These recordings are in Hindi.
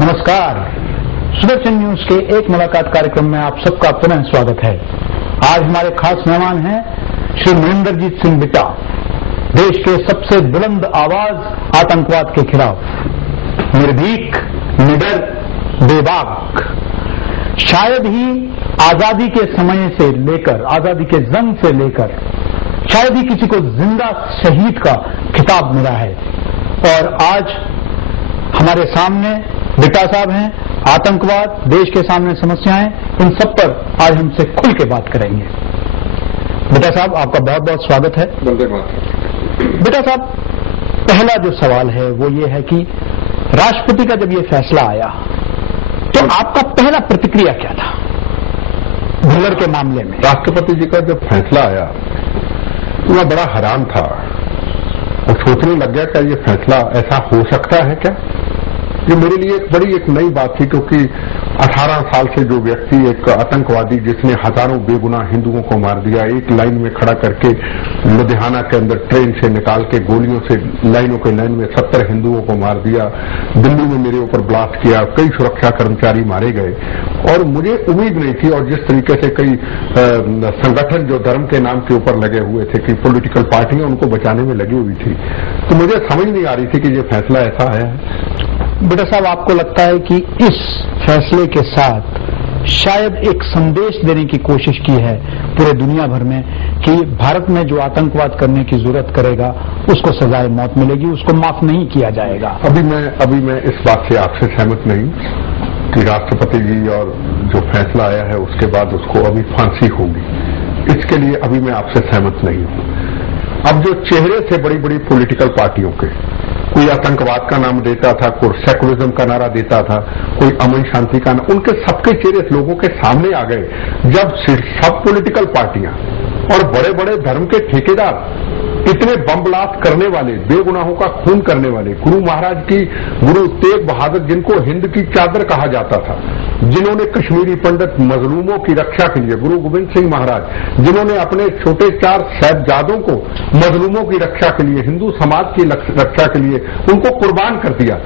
नमस्कार। सुदर्शन न्यूज के एक मुलाकात कार्यक्रम में आप सबका पुनः स्वागत है। आज हमारे खास मेहमान हैं श्री महेंद्रजीत सिंह बिट्टा, देश के सबसे बुलंद आवाज आतंकवाद के खिलाफ, निर्भीक, निडर, बेबाक। शायद ही आजादी के समय से लेकर, आजादी के जंग से लेकर शायद ही किसी को जिंदा शहीद का खिताब मिला है। और आज हमारे सामने बिट्टा साहब हैं। आतंकवाद, देश के सामने समस्याएं, इन सब पर आज हमसे खुल के बात करेंगे। बिट्टा साहब, आपका बहुत बहुत स्वागत है। बिट्टा साहब, पहला जो सवाल है वो ये है कि राष्ट्रपति का जब ये फैसला आया तो आपका पहला प्रतिक्रिया क्या था भुल्लर के मामले में? राष्ट्रपति जी का जब फैसला आया तो मैं बड़ा हैरान था और सोचने लग गया क्या ये फैसला ऐसा हो सकता है क्या? ये मेरे लिए एक नई बात थी, क्योंकि 18 साल से जो व्यक्ति, एक आतंकवादी जिसने हजारों बेगुनाह हिंदुओं को मार दिया, एक लाइन में खड़ा करके लुधियाना के अंदर ट्रेन से निकाल के गोलियों से लाइनों के लाइन में 70 हिंदुओं को मार दिया, दिल्ली में मेरे ऊपर ब्लास्ट किया, कई सुरक्षा कर्मचारी मारे गए और मुझे उम्मीद नहीं थी। और जिस तरीके से कई संगठन जो धर्म के नाम के ऊपर लगे हुए थे कि पॉलिटिकल पार्टियां उनको बचाने में लगी हुई थी, तो मुझे समझ नहीं आ रही थी कि ये फैसला ऐसा है। बिट्टा साहब, आपको लगता है कि इस फैसले के साथ शायद एक संदेश देने की कोशिश की है पूरे दुनिया भर में कि भारत में जो आतंकवाद करने की जरूरत करेगा उसको सजाए मौत मिलेगी, उसको माफ नहीं किया जाएगा? अभी मैं इस बात से आपसे सहमत नहीं कि राष्ट्रपति जी और जो फैसला आया है उसके बाद उसको अभी फांसी होगी, इसके लिए अभी मैं आपसे सहमत नहीं हूं। अब जो चेहरे थे बड़ी बड़ी पॉलिटिकल पार्टियों के, कोई आतंकवाद का नाम देता था, कोई सेकुलरिज्म का नारा देता था, कोई अमन शांति का नारा, उनके सबके चेहरे लोगों के सामने आ गए जब सब पॉलिटिकल पार्टियां और बड़े बड़े धर्म के ठेकेदार, इतने बम ब्लास्ट करने वाले, बेगुनाहों का खून करने वाले, गुरु महाराज की, गुरु तेग बहादुर जिनको हिंद की चादर कहा जाता था, जिन्होंने कश्मीरी पंडित मजलूमों की रक्षा के लिए, गुरु गोविंद सिंह महाराज जिन्होंने अपने छोटे 4 साहिबजादों को मजलूमों की रक्षा के लिए, हिंदू समाज की रक्षा के लिए उनको कुर्बान कर दिया,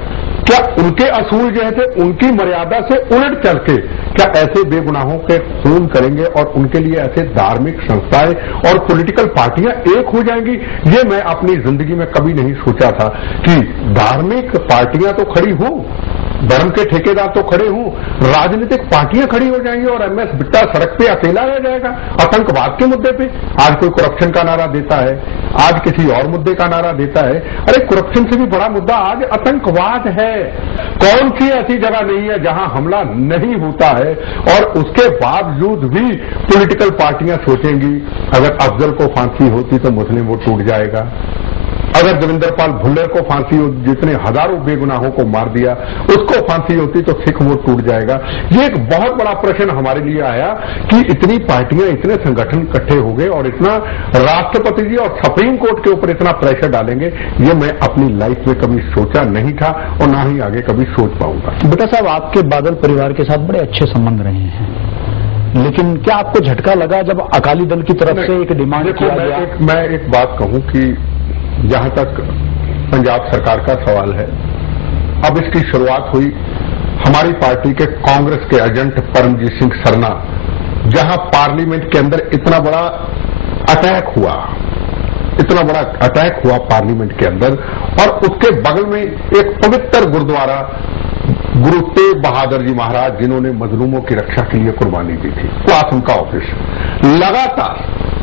क्या उनके असूल जो थे उनकी मर्यादा से उलट चल के क्या ऐसे बेगुनाहों के खून करेंगे और उनके लिए ऐसे धार्मिक संस्थाएं और पॉलिटिकल पार्टियां एक हो जाएंगी? ये मैं अपनी जिंदगी में कभी नहीं सोचा था कि धार्मिक पार्टियां तो खड़ी हों, धर्म के ठेकेदार तो खड़े हों, राजनीतिक पार्टियां खड़ी हो जाएंगी और एमएस बिट्टा सड़क पे अकेला रह जाएगा आतंकवाद के मुद्दे पे। आज कोई करप्शन का नारा देता है, आज किसी और मुद्दे का नारा देता है। अरे करप्शन से भी बड़ा मुद्दा आज आतंकवाद है। कौन सी ऐसी जगह नहीं है जहां हमला नहीं होता है और उसके बावजूद भी पॉलिटिकल पार्टियां सोचेंगी अगर अफजल को फांसी होती तो मुस्लिम वोट टूट जाएगा, अगर देवेंद्र पाल भुल्लर को फांसी होती, जितने हजारों बेगुनाहों को मार दिया, उसको फांसी होती तो सिख वोट टूट जाएगा। ये एक बहुत बड़ा प्रश्न हमारे लिए आया कि इतनी पार्टियां, इतने संगठन इकट्ठे हो गए और इतना राष्ट्रपति जी और सुप्रीम कोर्ट के ऊपर इतना प्रेशर डालेंगे, ये मैं अपनी लाइफ में कभी सोचा नहीं था और ना ही आगे कभी सोच पाऊंगा। बिट्टा साहब, आपके बादल परिवार के साथ बड़े अच्छे संबंध रहे हैं, लेकिन क्या आपको झटका लगा जब अकाली दल की तरफ से एक डिमांड किया गया? मैं एक बात कहूं कि जहां तक पंजाब सरकार का सवाल है, अब इसकी शुरुआत हुई हमारी पार्टी के कांग्रेस के एजेंट परमजीत सिंह सरना, जहां पार्लियामेंट के अंदर इतना बड़ा अटैक हुआ पार्लियामेंट के अंदर, और उसके बगल में एक पवित्र गुरुद्वारा गुरु तेग बहादुर जी महाराज जिन्होंने मजलूमों की रक्षा के लिए कुर्बानी दी थी, पास उनका ऑफिस, लगातार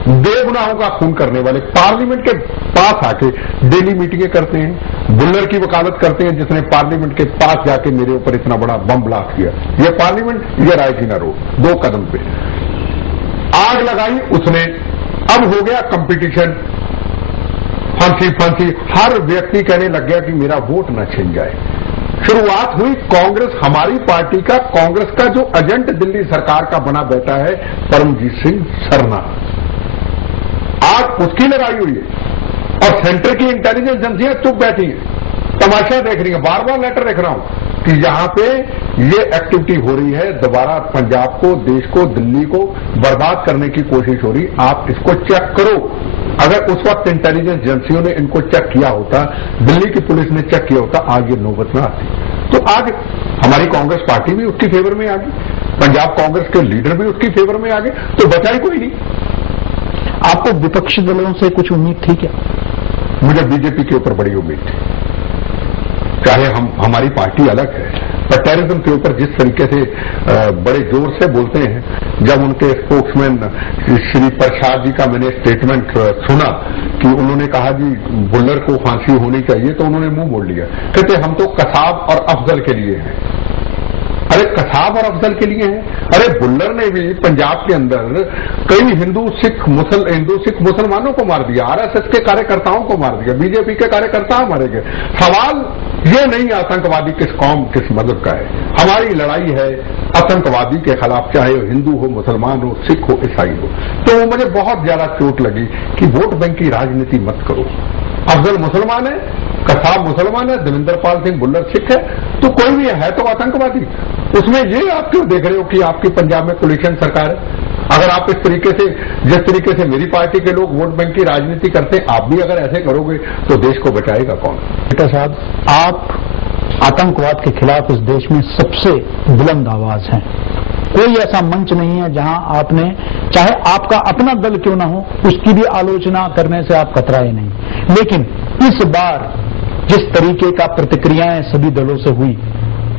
बेगुनाहों का खून करने वाले पार्लियामेंट के पास आके डेली मीटिंगें करते हैं, भुल्लर की वकालत करते हैं जिसने पार्लियामेंट के पास जाके मेरे ऊपर इतना बड़ा बम ब्लास्ट किया। ये पार्लियामेंट, ये रायसीना रोड, 2 कदम पे आग लगाई उसने। अब हो गया कंपटीशन, फांसी, हर व्यक्ति कहने लग गया कि मेरा वोट न छिन जाए। शुरुआत हुई कांग्रेस, हमारी पार्टी का, कांग्रेस का जो एजेंट दिल्ली सरकार का बना बैठा है परमजीत सिंह सरना, आज उसकी लड़ाई हुई है और सेंटर की इंटेलिजेंस एजेंसियां चुप बैठी है, तमाशा देख रही है। बार बार लेटर लिख रहा हूं कि यहाँ पे ये एक्टिविटी हो रही है, दोबारा पंजाब को, देश को, दिल्ली को बर्बाद करने की कोशिश हो रही, आप इसको चेक करो। अगर उस वक्त इंटेलिजेंस एजेंसियों ने इनको चेक किया होता, दिल्ली की पुलिस ने चेक किया होता, आज ये नौबत में आती। तो आज हमारी कांग्रेस पार्टी भी उसकी फेवर में आ गई, पंजाब कांग्रेस के लीडर भी उसकी फेवर में आ गए, तो बचा ही कोई नहीं। आपको विपक्षी दलों से कुछ उम्मीद थी क्या? मुझे बीजेपी के ऊपर बड़ी उम्मीद थी, चाहे हमारी पार्टी अलग है, पर टेररिज्म के ऊपर जिस तरीके से बड़े जोर से बोलते हैं, जब उनके स्पोक्समैन श्री प्रसाद जी का मैंने स्टेटमेंट सुना कि उन्होंने कहा जी बुल्लर को फांसी होनी चाहिए, तो उन्होंने मुंह मोड़ लिया, कहते हम तो कसाब और अफजल के लिए हैं। अरे कसाब और अफजल के लिए हैं? अरे बुल्लर ने भी पंजाब के अंदर कई हिंदू सिख मुसलमानों को मार दिया, आरएसएस के कार्यकर्ताओं को मार दिया, बीजेपी के कार्यकर्ता मारे गए। सवाल ये नहीं आतंकवादी किस कौम किस मजहब का है, हमारी लड़ाई है आतंकवादी के खिलाफ, चाहे हिंदू हो, मुसलमान हो, सिख हो, ईसाई हो। तो मुझे बहुत ज्यादा चोट लगी कि वोट बैंक की राजनीति मत करो। अफजल मुसलमान है, कसाब मुसलमान है, देवेंद्र पाल सिंह बुल्लर सिख है, तो कोई भी है तो आतंकवादी। उसमें ये आप क्यों देख रहे हो कि आपकी पंजाब में कोलिशन सरकार है? अगर आप इस तरीके से, जिस तरीके से मेरी पार्टी के लोग वोट बैंक की राजनीति करते हैं, आप भी अगर ऐसे करोगे तो देश को बचाएगा कौन? बेटा साहब, आप आतंकवाद के खिलाफ इस देश में सबसे बुलंद आवाज हैं। कोई ऐसा मंच नहीं है जहां आपने, चाहे आपका अपना दल क्यों ना हो, उसकी भी आलोचना करने से आप कतराए नहीं। लेकिन इस बार जिस तरीके का प्रतिक्रियाएं सभी दलों से हुई,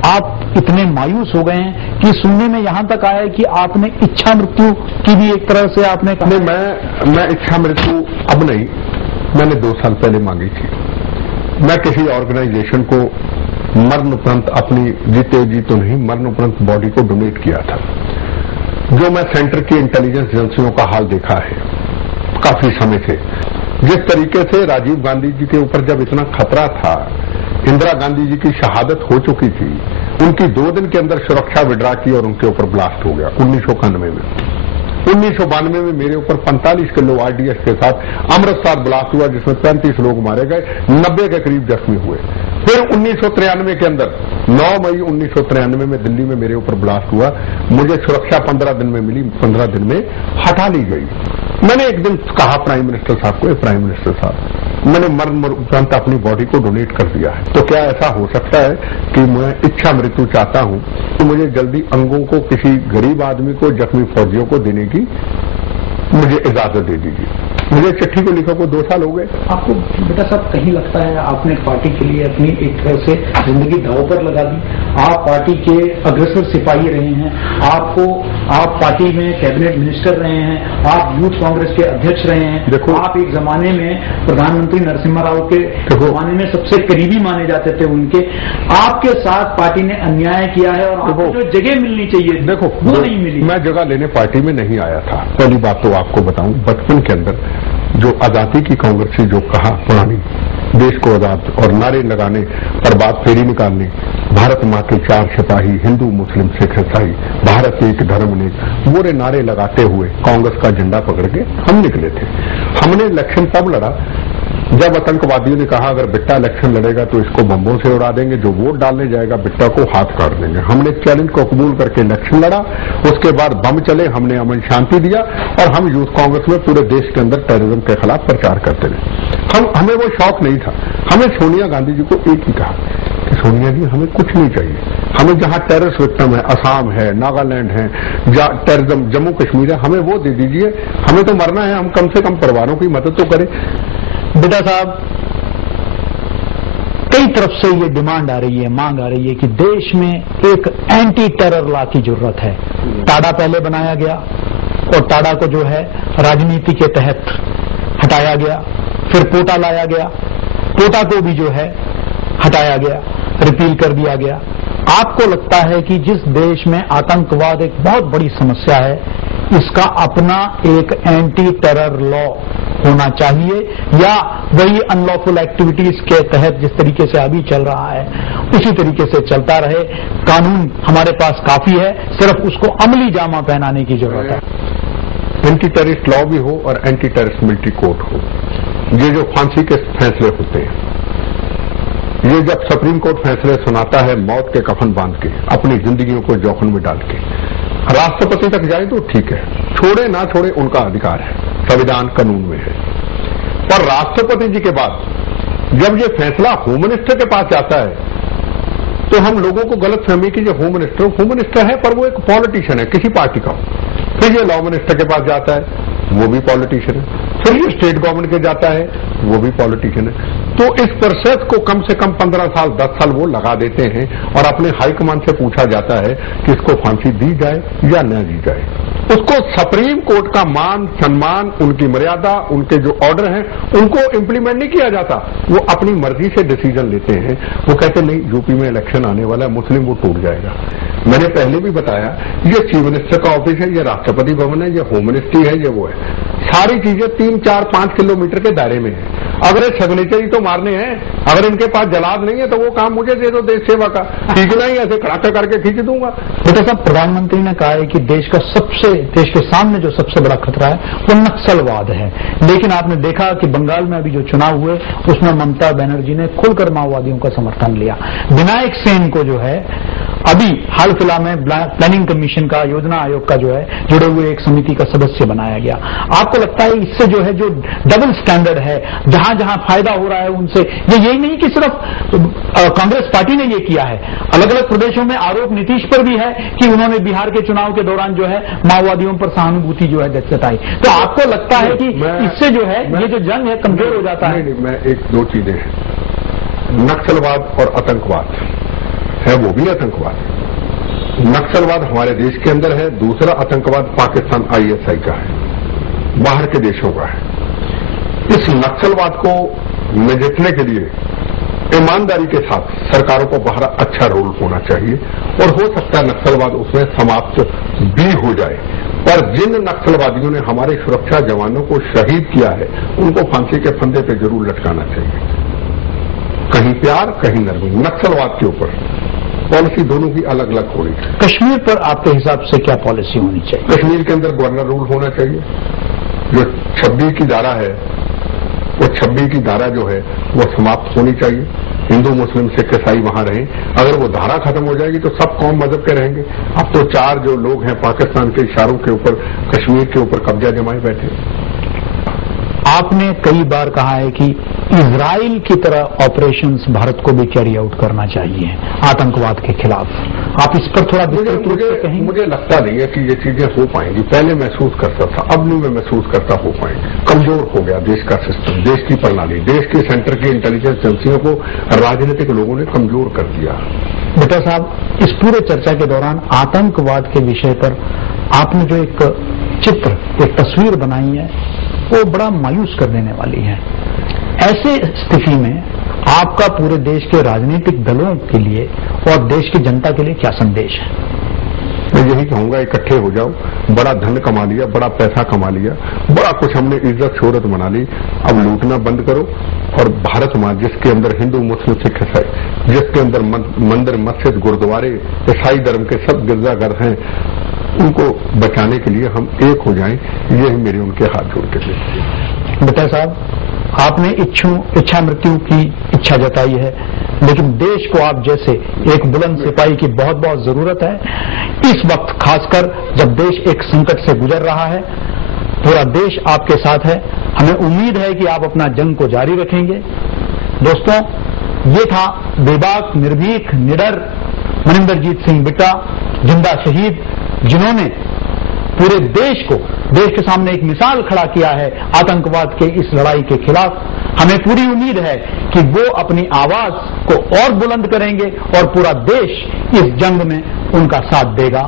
आप इतने मायूस हो गए हैं कि सुनने में यहां तक आया कि आपने इच्छा मृत्यु की भी एक तरह से आपने कहा। नहीं, मैं इच्छा मृत्यु अब नहीं, मैंने 2 साल पहले मांगी थी। मैं किसी ऑर्गेनाइजेशन को मरण उपरांत, अपनी जीते जी तो नहीं, मरण उपरांत बॉडी को डोनेट किया था। जो मैं सेंटर की इंटेलिजेंस एजेंसियों का हाल देखा है काफी समय से, जिस तरीके से राजीव गांधी जी के ऊपर जब इतना खतरा था, इंदिरा गांधी जी की शहादत हो चुकी थी, उनकी 2 दिन के अंदर सुरक्षा विड्रा की और उनके ऊपर ब्लास्ट हो गया 1991 में। 1992 में मेरे ऊपर 45 किलो आरडीएक्स के साथ अमृतसर ब्लास्ट हुआ, जिसमें 35 लोग मारे गए, 90 के करीब जख्मी हुए। फिर 1993 के अंदर 9 मई 1993 में दिल्ली में मेरे ऊपर ब्लास्ट हुआ, मुझे सुरक्षा 15 दिन में मिली, 15 दिन में हटा ली गई। मैंने एक दिन कहा प्राइम मिनिस्टर साहब को, प्राइम मिनिस्टर साहब, मैंने मरण उपरांत अपनी बॉडी को डोनेट कर दिया है, तो क्या ऐसा हो सकता है कि मैं इच्छा मृत्यु चाहता हूं कि मुझे जल्दी अंगों को किसी गरीब आदमी को, जख्मी फौजियों को देने की मुझे इजाजत दे दीजिए। मुझे चिट्ठी को लिखा को 2 साल हो गए। आपको बेटा साहब कहीं लगता है आपने पार्टी के लिए अपनी एक तरह से जिंदगी दांव पर लगा दी? आप पार्टी के अग्रसर सिपाही रहे हैं, आप पार्टी में कैबिनेट मिनिस्टर रहे हैं, आप यूथ कांग्रेस के अध्यक्ष रहे हैं। देखो, आप एक जमाने में प्रधानमंत्री नरसिम्हा राव के जमाने में सबसे करीबी माने जाते थे उनके। आपके साथ पार्टी ने अन्याय किया है और आपको जो जगह मिलनी चाहिए, देखो वो नहीं मिली। मैं जगह लेने पार्टी में नहीं आया था। पहली बात तो आपको बताऊं, बचपन के अंदर जो आजादी की कांग्रेस से जो कहा पुरानी, देश को आजाद और नारे लगाने पर बात फेरी निकालने, भारत माँ के 4 सिपाही, हिंदू मुस्लिम सिख ईसाई, भारत एक धर्म ने, वो नारे लगाते हुए कांग्रेस का झंडा पकड़ के हम निकले थे। हमने इलेक्शन तब लड़ा जब आतंकवादियों ने कहा अगर बिट्टा इलेक्शन लड़ेगा तो इसको बम्बों से उड़ा देंगे, जो वोट डालने जाएगा बिट्टा को हाथ काट देंगे। हमने चैलेंज को कबूल करके इलेक्शन लड़ा, उसके बाद बम चले, हमने अमन शांति दिया और हम यूथ कांग्रेस में पूरे देश के अंदर टेररिज्म के खिलाफ प्रचार करते रहे। हमें वो शौक नहीं था। हमें सोनिया गांधी जी को एक ही कहा कि सोनिया जी हमें कुछ नहीं चाहिए, हमें जहां टेररिस्ट विक्टिम है, असम है, नागालैंड है, जहां टेररिज्म जम्मू कश्मीर है, हमें वो दे दीजिए, हमें तो मरना है, हम कम से कम परिवारों की मदद तो करें। बेटा साहब, कई तरफ से ये डिमांड आ रही है, मांग आ रही है कि देश में एक एंटी टेरर लॉ की जरूरत है। टाडा पहले बनाया गया और टाडा को जो है राजनीति के तहत हटाया गया, फिर पोटा लाया गया, पोटा को भी जो है हटाया गया, रिपील कर दिया गया। आपको लगता है कि जिस देश में आतंकवाद एक बहुत बड़ी समस्या है, इसका अपना एक एंटी टेरर लॉ होना चाहिए, या वही अनलॉफुल एक्टिविटीज के तहत जिस तरीके से अभी चल रहा है उसी तरीके से चलता रहे? कानून हमारे पास काफी है, सिर्फ उसको अमली जामा पहनाने की जरूरत है। एंटी टेररिस्ट लॉ भी हो और एंटी टेररिस्ट मिलिट्री कोर्ट हो। ये जो फांसी के फैसले होते हैं, ये जब सुप्रीम कोर्ट फैसले सुनाता है मौत के कफन बांध के, अपनी जिंदगियों को जोखिम में डाल के, राष्ट्रपति तक जाए तो ठीक है, छोड़े ना छोड़े उनका अधिकार है, संविधान कानून में है। पर राष्ट्रपति जी के बाद जब ये फैसला होम मिनिस्टर के पास जाता है तो हम लोगों को गलत फहमी कि जो होम मिनिस्टर है पर वो एक पॉलिटिशियन है किसी पार्टी का। फिर ये लॉ मिनिस्टर के पास जाता है, वो भी पॉलिटिशियन है। फिर ये स्टेट गवर्नमेंट के जाता है, वो भी पॉलिटिशियन है। तो इस प्रोसेस को कम से कम 15 साल 10 साल वो लगा देते हैं और अपने हाईकमान से पूछा जाता है कि इसको फांसी दी जाए या न दी जाए। उसको सुप्रीम कोर्ट का मान सम्मान, उनकी मर्यादा, उनके जो ऑर्डर हैं उनको इम्प्लीमेंट नहीं किया जाता। वो अपनी मर्जी से डिसीजन लेते हैं। वो कहते नहीं, यूपी में इलेक्शन आने वाला है, मुस्लिम वोट टूट जाएगा। मैंने पहले भी बताया, ये चीफ मिनिस्टर का ऑफिस है, ये राष्ट्रपति भवन है, ये होम मिनिस्ट्री है, ये वो है। सारी चीजें 3, 4, 5 किलोमीटर के दायरे में है। अगर ये सिग्नेचर ही तो मारने हैं, अगर इनके पास जलाद नहीं है तो वो काम मुझे दे दो देश सेवा का, खींचना ही ऐसे खड़ा करके खींच दूंगा। बेटा साहब, प्रधानमंत्री ने कहा है कि देश के सामने जो सबसे बड़ा खतरा है वो नक्सलवाद है। लेकिन आपने देखा कि बंगाल में अभी जो चुनाव हुए उसमें ममता बनर्जी ने खुलकर माओवादियों का समर्थन लिया। विनायक सेन को जो है अभी हाल फिलहाल में प्लानिंग कमीशन का, योजना आयोग का जो है जुड़े हुए एक समिति का सदस्य बनाया गया। आपको लगता है इससे जो है जो डबल स्टैंडर्ड है, जहां जहां फायदा हो रहा है उनसे, ये यही नहीं कि सिर्फ कांग्रेस पार्टी ने ये किया है, अलग अलग प्रदेशों में आरोप नीतीश पर भी है कि उन्होंने बिहार के चुनाव के दौरान जो है माओवादियों पर सहानुभूति जो है जताई। तो आपको लगता है कि इससे जो है ये जो जंग है कमजोर हो जाता है? नहीं, मैं एक दो चीजें हैं, नक्सलवाद और आतंकवाद है, वो भी आतंकवाद। नक्सलवाद हमारे देश के अंदर है, दूसरा आतंकवाद पाकिस्तान ISI का है, बाहर के देशों का है। इस नक्सलवाद को नजिटने के लिए ईमानदारी के साथ सरकारों को बाहर अच्छा रोल होना चाहिए और हो सकता है नक्सलवाद उसमें समाप्त भी हो जाए। पर जिन नक्सलवादियों ने हमारे सुरक्षा जवानों को शहीद किया है उनको फांसी के फंदे पे जरूर लटकाना चाहिए। कहीं प्यार, कहीं नरमी। नक्सलवाद के ऊपर पॉलिसी दोनों की अलग अलग होनी चाहिए। कश्मीर पर आपके हिसाब से क्या पॉलिसी होनी चाहिए? कश्मीर के अंदर गवर्नर रूल होना चाहिए। जो 26 की धारा है, वो 26 की धारा जो है वो समाप्त होनी चाहिए। हिंदू, मुस्लिम, सिख, ईसाई वहां रहें। अगर वो धारा खत्म हो जाएगी तो सब कौम मजहब के रहेंगे। अब तो 4 जो लोग हैं पाकिस्तान के इशारों के ऊपर कश्मीर के ऊपर कब्जा जमाए बैठे। आपने कई बार कहा है कि इजराइल की तरह ऑपरेशंस भारत को भी कैरी आउट करना चाहिए आतंकवाद के खिलाफ। आप इस पर थोड़ा मुझे लगता नहीं है कि ये चीजें हो पाएंगी। पहले महसूस करता था, अब नहीं मैं महसूस करता हो पाएंगे। कमजोर हो गया देश का सिस्टम, देश की प्रणाली, देश के सेंटर की इंटेलिजेंस एजेंसियों को राजनीतिक लोगों ने कमजोर कर दिया। बेटा साहब, इस पूरे चर्चा के दौरान आतंकवाद के विषय पर आपने जो एक चित्र, एक तस्वीर बनाई है वो बड़ा मायूस कर देने वाली है। ऐसे स्थिति में आपका पूरे देश के राजनीतिक दलों के लिए और देश की जनता के लिए क्या संदेश है? मैं यही कहूंगा, इकट्ठे हो जाओ। बड़ा धन कमा लिया, बड़ा पैसा कमा लिया, बड़ा कुछ हमने इज्जत शोहरत बना ली। अब लूटना बंद करो और भारत मां, जिसके अंदर हिंदू, मुस्लिम, सिख, ईसाई, जिसके अंदर मंदिर, मस्जिद, गुरुद्वारे, ईसाई धर्म के सब गिरजाघर हैं, उनको बचाने के लिए हम एक हो जाएं। यही मेरे उनके हाथ जोड़ के लिए। बेटा साहब, आपने इच्छा मृत्यु की इच्छा जताई है, लेकिन देश को आप जैसे एक बुलंद सिपाही की बहुत बहुत जरूरत है। इस वक्त खासकर जब देश एक संकट से गुजर रहा है, पूरा देश आपके साथ है। हमें उम्मीद है कि आप अपना जंग को जारी रखेंगे। दोस्तों, ये था बेबाक, निर्भीक, निडर मनिंदरजीत सिंह बिट्टा, जिंदा शहीद, जिन्होंने पूरे देश के सामने एक मिसाल खड़ा किया है आतंकवाद के इस लड़ाई के खिलाफ। हमें पूरी उम्मीद है कि वो अपनी आवाज को और बुलंद करेंगे और पूरा देश इस जंग में उनका साथ देगा।